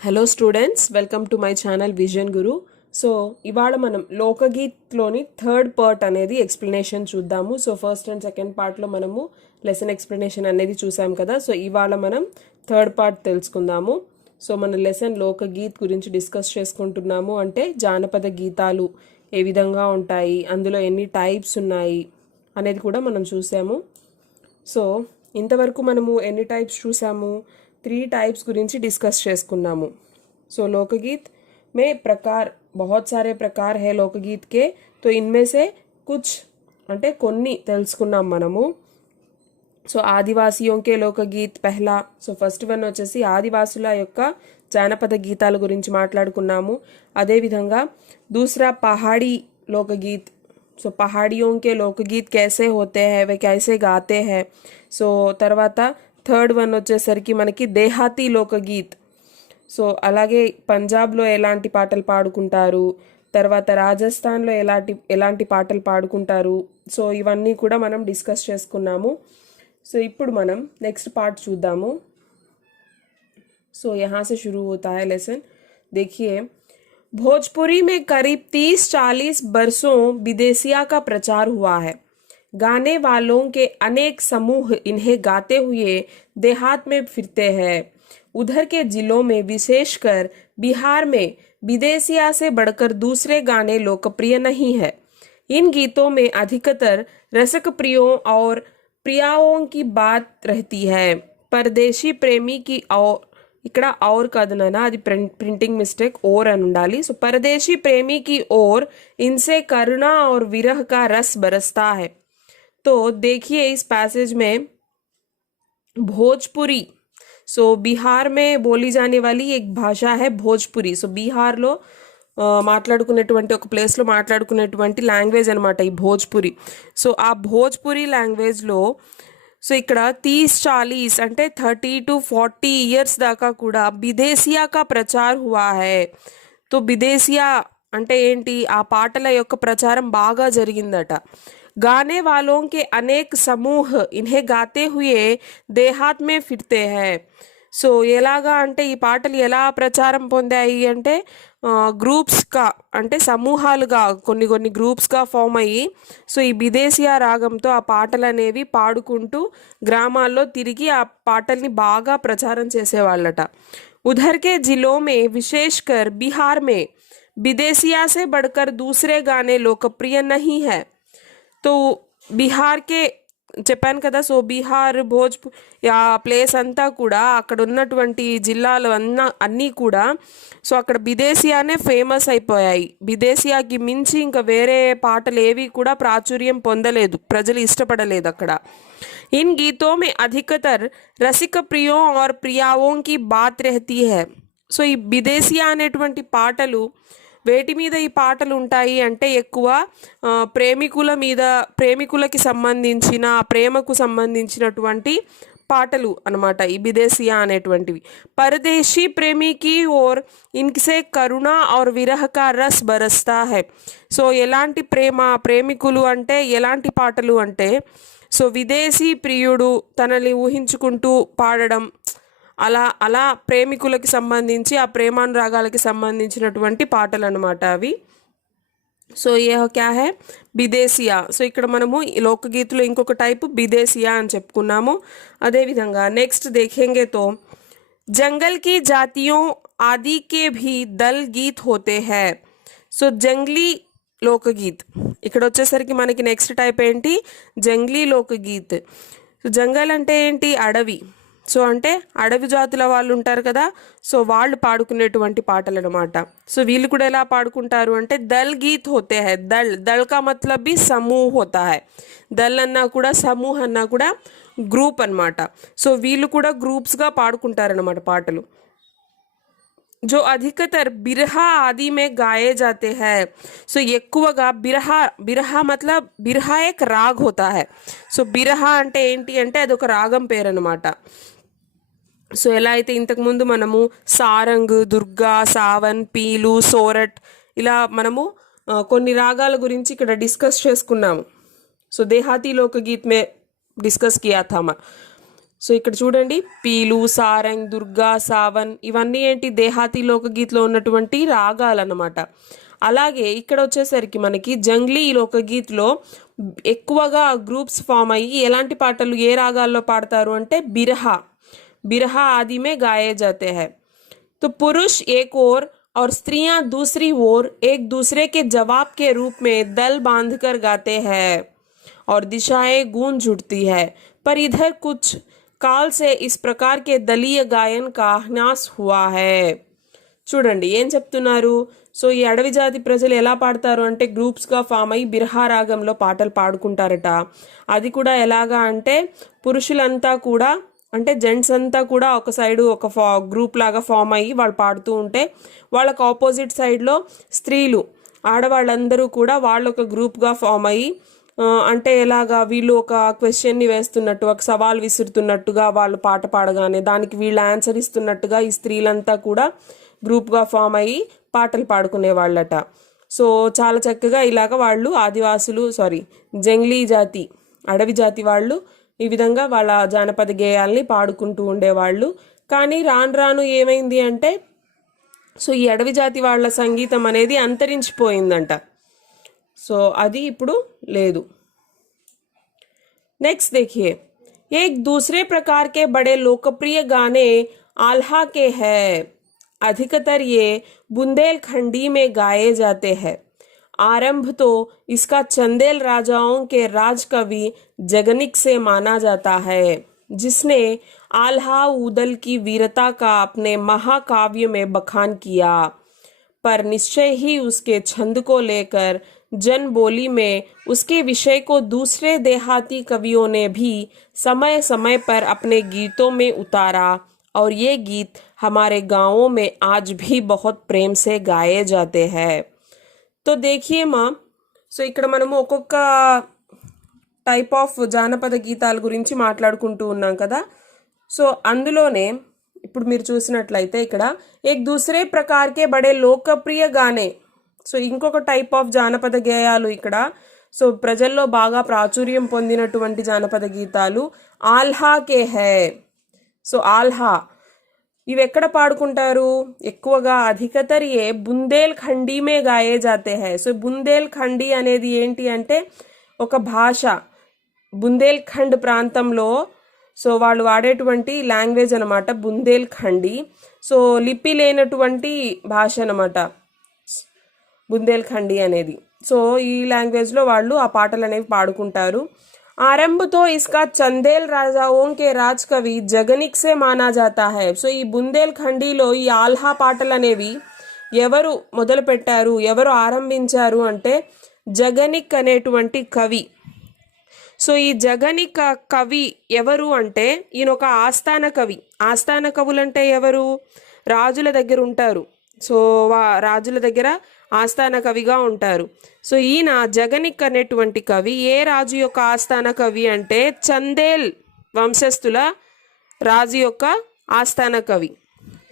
Hello students, welcome to my channel vision Guru. So ఇవాళ మనం లోకగీత్లోని third part అనేది explanation చూద్దాము. సో ఫస్ట్ అండ్ సెకండ్ పార్ట్లో మనము లెసన్ ఎక్స్ప్లెనేషన్ అనేది చూసాం కదా. సో ఇవాళ మనం థర్డ్ పార్ట్ తెలుసుకుందాము. సో మన లెసన్ లోకగీత్ గురించి డిస్కస్ చేసుకుంటున్నాము. అంటే జానపద గీతాలు ఏ విధంగా ఉంటాయి, అందులో ఎన్ని టైప్స్ ఉన్నాయి అనేది కూడా మనం చూసాము. సో ఇంతవరకు మనము ఎన్ని టైప్స్ చూసాము? 3 टाइप्स गुरिंची डिस्कस చేసుకున్నాము. सो लोकगीत में प्रकार बहुत सारे प्रकार है लोकगीत के. तो इनमें से कुछ అంటే కొన్ని తెలుసుకున్నాం మనము. సో ఆదివాసిयों के लोकगीत पहला. సో ఫస్ట్ వన్ వచ్చేసి ఆదివాసుల యొక్క జానపద గీతాల గురించి మాట్లాడుకున్నాము. అదే విధంగా दूसरा पहाड़ी लोकगीत. सो पहाड़ियों के लोकगीत कैसे होते हैं, वे कैसे गाते हैं. सो తర్వాత థర్డ్ వన్ వచ్చేసరికి మనకి దేహాతీ లోకగీత్. సో అలాగే పంజాబ్లో ఎలాంటి పాటలు పాడుకుంటారు, తర్వాత రాజస్థాన్లో ఎలాంటి పాటలు పాడుకుంటారు. సో ఇవన్నీ కూడా మనం డిస్కస్ చేసుకున్నాము. సో ఇప్పుడు మనం నెక్స్ట్ పార్ట్ చూద్దాము. సో यहाँ से शुरू होता है लेसन. देखिए, भोजपुरी में करीब 30-40 बरसों विदेशिया का प्रचार हुआ है. गाने वालों के अनेक समूह इन्हें गाते हुए देहात में फिरते हैं. उधर के जिलों में विशेषकर बिहार में विदेशिया से बढ़कर दूसरे गाने लोकप्रिय नहीं है. इन गीतों में अधिकतर रसिक प्रियों और प्रियाओं की बात रहती है. परदेशी प्रेमी की और ఇక్కడ और కదననా అది प्रिंटिंग मिस्टेक और అని ఉండాలి. సో परदेशी प्रेमी की ओर इनसे करुणा और विरह का रस बरसता है. तो देखिए इस पैसेज में भोजपुरी. सो बिहार में बोली जाने वाली एक भाषा है भोजपुरी. సో బీహార్లో మాట్లాడుకునేటువంటి ఒక ప్లేస్లో మాట్లాడుకునేటువంటి లాంగ్వేజ్ అనమాట ఈ భోజ్పురి. సో ఆ భోజ్పురి లాంగ్వేజ్లో సో ఇక్కడ 30-40 అంటే 30 to 40 ఇయర్స్ దాకా కూడా విదేశియా కా ప్రచార్ హువా హై. తో విదేశియా అంటే ఏంటి, ఆ పాటల యొక్క ప్రచారం బాగా జరిగిందట. गाने वालों के अनेक समूह इन्हें गाते हुए देहात में फिरते हैं. సో ఎలాగా అంటే ఈ పాటలు ఎలా ప్రచారం పొందాయి అంటే గ్రూప్స్గా అంటే సమూహాలుగా కొన్ని గ్రూప్స్గా ఫామ్ అయ్యి సో ఈ విదేశీయ రాగంతో ఆ పాటలు అనేవి పాడుకుంటూ గ్రామాల్లో తిరిగి ఆ పాటల్ని బాగా ప్రచారం చేసేవాళ్ళట. उधर के जिलों में विशेषकर बिहार में विदेशिया से बढ़कर दूसरे गाने लोकप्रिय नहीं है. तो బిహార్ కే చెప్పాను కదా. సో బీహార్ భోజ్పూర్ ఆ ప్లేస్ అంతా కూడా అక్కడ ఉన్నటువంటి జిల్లాలు అన్నీ కూడా సో అక్కడ విదేశీయానే ఫేమస్ అయిపోయాయి. విదేశీయాకి మించి ఇంకా వేరే పాటలు ఏవి కూడా ప్రాచుర్యం పొందలేదు, ప్రజలు ఇష్టపడలేదు అక్కడ. ఇన్ గీతో మే అధికతర్ రసిక ప్రియోं और प्रियाओं की बात रहती है. సో ఈ విదేశీయా అనేటువంటి పాటలు వేటి మీద ఈ పాటలు ఉంటాయి అంటే ఎక్కువ ప్రేమికులకి సంబంధించిన ప్రేమకు సంబంధించినటువంటి పాటలు అనమాట ఈ విదేశీయా అనేటువంటివి. పరదేశీ ప్రేమికి ఓర్ ఇన్సే కరుణ और విరహ కా రస్ బరస్తా హై. సో ఎలాంటి ప్రేమికులు అంటే ఎలాంటి పాటలు అంటే సో విదేశీ ప్రియుడు తనని ఊహించుకుంటూ పాడడం, అలా అలా ప్రేమికులకి సంబంధించి ఆ ప్రేమానురాగాలకి సంబంధించినటువంటి పాటలు అనమాట అవి. సో ఏ క్యా హై విదేశియా. సో ఇక్కడ మనము ఈ లోకగీతలో ఇంకొక టైపు విదేశియా అని చెప్పుకున్నాము. అదేవిధంగా నెక్స్ట్ దేఖేంగే తో జంగల్ కి జాతియోं आदि के भी दल गीत होते हैं. సో జంగ్లీ లోకగీత్. ఇక్కడ వచ్చేసరికి మనకి నెక్స్ట్ టైప్ ఏంటి, జంగ్లీ లోకగీత్. సో జంగల్ అంటే ఏంటి, అడవి. సో అంటే అడవి జాతుల వాళ్ళు ఉంటారు కదా, సో వాళ్ళు పాడుకునేటువంటి పాటలు అనమాట. సో వీళ్ళు కూడా ఎలా పాడుకుంటారు అంటే దల్ గీత్ హోతే హై. దల్ కా మతలబ్ भी సమూహ హోతా హై. దల్ అన్నా కూడా సమూహ అన్నా కూడా గ్రూప్ అనమాట. సో వీళ్ళు కూడా గ్రూప్స్గా పాడుకుంటారనమాట పాటలు. जो अधिकतर बिरहा आदि में गाए जाते हैं. సో ఎక్కువగా బిరహా మతలబ్ బిరహా एक రాగ్ होता है. సో బిరహా అంటే ఏంటి అంటే అదొక రాగం పేరు అనమాట. సో ఎలా అయితే ఇంతకుముందు మనము సారంగ్, దుర్గా, సావన్, పీలు, సోరట్ ఇలా మనము కొన్ని రాగాల గురించి ఇక్కడ డిస్కస్ చేసుకున్నాము. సో దేహాతీ లోకగీత్ మే డిస్కస్ కియా థా. సో ఇక్కడ చూడండి, పీలు, సారంగ్, దుర్గా, సావన్ ఇవన్నీ ఏంటి దేహాతి లోకగీత్లో ఉన్నటువంటి రాగాలన్నమాట. అలాగే ఇక్కడ వచ్చేసరికి మనకి జంగ్లీ లోకగీత్లో ఎక్కువగా గ్రూప్స్ ఫామ్ అయ్యి ఎలాంటి పాటలు ఏ రాగాల్లో పాడతారు అంటే బిరహా, बिरहा आदि में गाए जाते हैं. तो पुरुष एक ओर और स्त्रियां दूसरी ओर एक दूसरे के जवाब के रूप में दल बांधकर गाते हैं और दिशाएं गूंज उठती है. पर इधर कुछ काल से इस प्रकार के दलीय गायन का ह्रास हुआ है. చూడండి ఏం చెప్తున్నారు. సో ఈ అడవి జాతి ప్రజలు ఎలా పాడతారు అంటే గ్రూప్స్గా ఫామ్ అయ్యి బిర్హా రాగంలో పాటలు పాడుకుంటారట. అది కూడా ఎలాగా అంటే పురుషులంతా కూడా అంటే జెంట్స్ అంతా కూడా ఒక సైడు ఒక గ్రూప్ లాగా ఫామ్ అయ్యి వాళ్ళు పాడుతూ ఉంటే వాళ్ళకు ఆపోజిట్ సైడ్లో స్త్రీలు ఆడవాళ్ళందరూ కూడా వాళ్ళు ఒక గ్రూప్గా ఫామ్ అయ్యి అంటే ఎలాగా వీళ్ళు ఒక క్వశ్చన్ని వేస్తున్నట్టు ఒక సవాల్ విసురుతున్నట్టుగా వాళ్ళు పాట పాడగానే దానికి వీళ్ళు ఆన్సర్ ఇస్తున్నట్టుగా ఈ స్త్రీలంతా కూడా గ్రూప్గా ఫామ్ అయ్యి పాటలు పాడుకునే వాళ్ళట. సో చాలా చక్కగా ఇలాగ వాళ్ళు ఆదివాసులు జంగ్లీ జాతి అడవి జాతి వాళ్ళు ఈ విధంగా వాళ్ళ జానపద గేయాల్ని పాడుకుంటూ ఉండేవాళ్ళు. కానీ రాను రాను ఏమైంది అంటే సో ఈ అడవి జాతి వాళ్ళ సంగీతం అనేది అంతరించిపోయిందంట. సో అది ఇప్పుడు లేదు. नेक्स्ट देखिए, एक दूसरे प्रकार के बड़े लोकप्रिय गाने आल्हा के हैं. अधिकतर ये बुंदेलखंडी में गाए जाते हैं. आरंभ तो इसका चंदेल राजाओं के राजकवि जगनिक से माना जाता है, जिसने आल्हा ऊदल की वीरता का अपने महाकाव्य में बखान किया. पर निश्चय ही उसके छंद को लेकर जन बोली में उसके विषय को दूसरे देहाती कवियों ने भी समय समय पर अपने गीतों में उतारा और ये गीत हमारे गांवों में आज भी बहुत प्रेम से गाए जाते हैं. तो देखिए माँ, సో ఇక్కడ మనము ఒక్కొక్క టైప్ ఆఫ్ జానపద గీతాల గురించి మాట్లాడుకుంటూ ఉన్నాం కదా. సో అందులోనే ఇప్పుడు మీరు చూసినట్లయితే ఇక్కడ ఏక్ దూసరే ప్రకార్కే బడే లోకప్రియ గానే, సో ఇంకొక టైప్ ఆఫ్ జానపద గేయాలు ఇక్కడ. సో ప్రజల్లో బాగా ప్రాచుర్యం పొందినటువంటి జానపద గీతాలు ఆల్హా కే హై. సో ఆల్హా ఇవి ఎక్కడ పాడుకుంటారు ఎక్కువగా? అధికతర్ ఏ బుందేల్ ఖండీ మే గాయే జాతే హై. సో బుందేల్ ఖండీ అనేది ఏంటి అంటే ఒక భాష, బుందేల్ ఖండ్ ప్రాంతంలో సో వాళ్ళు వాడేటువంటి లాంగ్వేజ్ అనమాట బుందేల్ ఖండీ. సో లిపి లేనటువంటి భాష అనమాట బుందేల్ ఖండీ అనేది. సో ఈ లాంగ్వేజ్లో వాళ్ళు ఆ పాటలు అనేవి పాడుకుంటారు. आरंभ तो इसका चंदेल राजाओं के राज कवि जगनिक से माना जाता है. సో ఈ బుందేల్ ఖండీలో ఈ ఆల్హా పాటలు అనేవి ఎవరు మొదలు పెట్టారు, ఎవరు ఆరంభించారు అంటే జగనిక్ అనేటువంటి కవి. సో ఈ జగనిక్ కవి ఎవరు అంటే ఈయన ఒక ఆస్థాన కవి. ఆస్థాన కవులు అంటే ఎవరు? రాజుల దగ్గర ఉంటారు. సో రాజుల దగ్గర ఆస్థాన కవిగా ఉంటారు. సో ఈయన జగనిక్ అనేటువంటి కవి ఏ రాజు యొక్క ఆస్థాన కవి అంటే చందేల్ వంశస్థుల రాజు యొక్క ఆస్థాన కవి.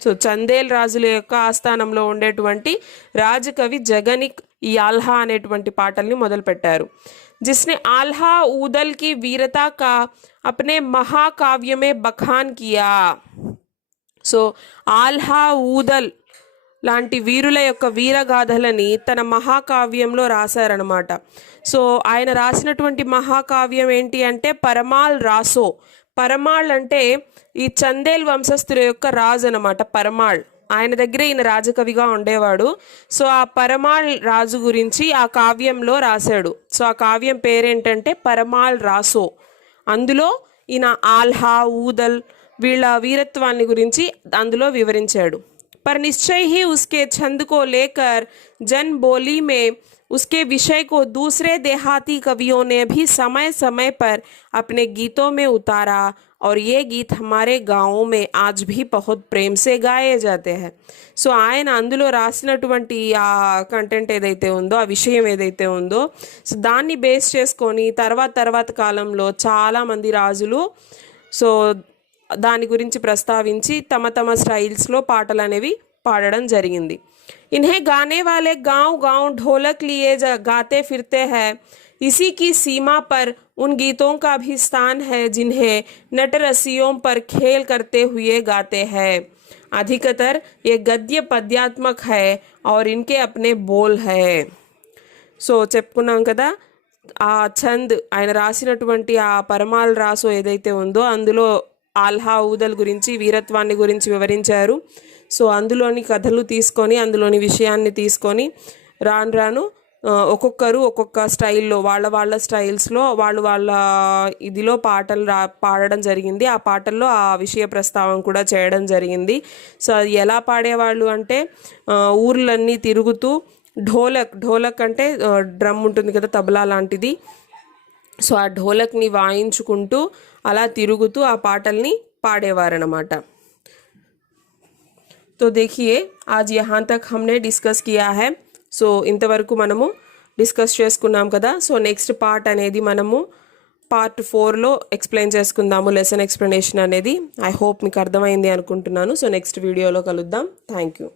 సో చందేల్ రాజుల యొక్క ఆస్థానంలో ఉండేటువంటి రాజకవి జగనిక్ ఈ ఆల్హా అనేటువంటి పాటల్ని మొదలుపెట్టారు. जिसने आल्हा ऊदल की वीरता का अपने महाकाव्य में बखान किया. సో ఆల్హా ఊదల్ లాంటి వీరుల యొక్క వీరగాథలని తన మహాకావ్యంలో రాశారనమాట. సో ఆయన రాసినటువంటి మహాకావ్యం ఏంటి అంటే పరమాల్ రాసో. పరమాళ్ అంటే ఈ చందేల్ వంశస్థుల యొక్క రాజు అనమాట పరమాళ్. ఆయన దగ్గర ఈయన రాజకవిగా ఉండేవాడు. సో ఆ పరమాళ్ రాజు గురించి ఆ కావ్యంలో రాశాడు. సో ఆ కావ్యం పేరేంటంటే పరమాళ్ రాసో. అందులో ఈయన ఆల్హా ఊదల్ వీళ్ళ వీరత్వాన్ని గురించి అందులో వివరించాడు. पर निश्चय ही उसके छंद को लेकर जन बोली में उसके विषय को दूसरे देहाती कवियों ने भी समय समय पर अपने गीतों में उतारा और ये गीत हमारे गाँवों में आज भी बहुत प्रेम से गाए जाते हैं. సో ఆయన అందులో రాసినటువంటి ఆ కంటెంట్ ఏదైతే ఉందో, ఆ విషయం ఏదైతే ఉందో, సో దాన్ని బేస్ చేసుకొని తర్వాత కాలంలో చాలామంది రాజులు సో దాని గురించి ప్రస్తావించి తమ తమ స్టైల్స్లో పాటలు అనేవి పాడడం జరిగింది. इन्हें गाने वाले गांव गांव ढोलक लिए गाते फिरते हैं. इसी की सीमा पर उन गीतों का भी स्थान है जिन्हें नटरसियों पर खेल करते हुए गाते हैं। अधिकतर ये गद्य पद्यात्मक है और इनके अपने बोल है। సో చెప్పుకున్నాం కదా, ఆ ఛంద్ ఆయన రాసినటువంటి ఆ పరమాల్ రాసో ఏదైతే ఉందో అందులో ఆల్హా ఊదల్ గురించి, వీరత్వాన్ని గురించి వివరించారు. సో అందులోని కథలు తీసుకొని, అందులోని విషయాన్ని తీసుకొని రాను రాను ఒక్కొక్కరు ఒక్కొక్క స్టైల్లో, వాళ్ళ స్టైల్స్లో వాళ్ళ ఇదిలో పాటలు పాడడం జరిగింది. ఆ పాటల్లో ఆ విషయ ప్రస్తావన కూడా చేయడం జరిగింది. సో అది ఎలా పాడేవాళ్ళు అంటే, ఊర్లన్నీ తిరుగుతూ ఢోలక్ అంటే డ్రమ్ ఉంటుంది కదా, తబలా లాంటిది. సో ఆ ఢోలక్ని వాయించుకుంటూ అలా తిరుగుతూ ఆ పాటల్ని పాడేవారనమాట. तो देखिए आज यहाँ तक हमने डिस्कस किया है. సో ఇంతవరకు మనము డిస్కస్ చేసుకున్నాం కదా. సో నెక్స్ట్ పార్ట్ అనేది మనము పార్ట్ 4లో ఎక్స్ప్లెయిన్ చేసుకుందాము, లెసన్ ఎక్స్ప్లెనేషన్ అనేది. ఐ హోప్ మీకు అర్థమైంది అనుకుంటున్నాను. సో నెక్స్ట్ వీడియోలో కలుద్దాం. Thank you.